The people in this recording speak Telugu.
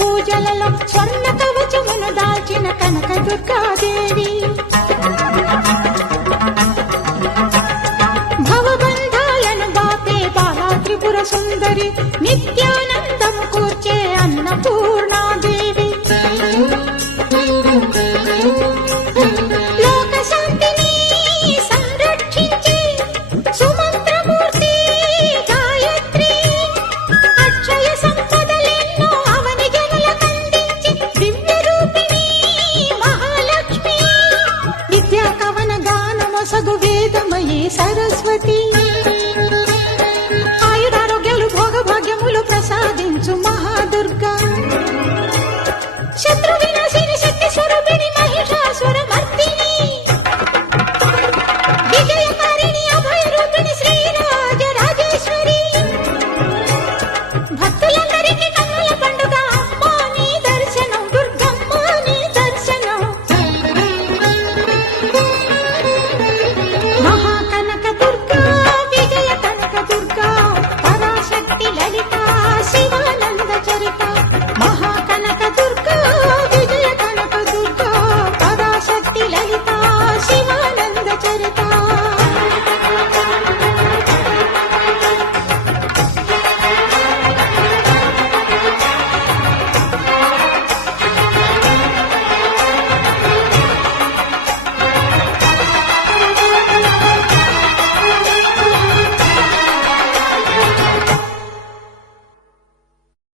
పూజలలో స్వర్ణ కవచమును దాల్చిన కనక దుర్గాదేవి. సగు వేదమయీ సరస్వతి.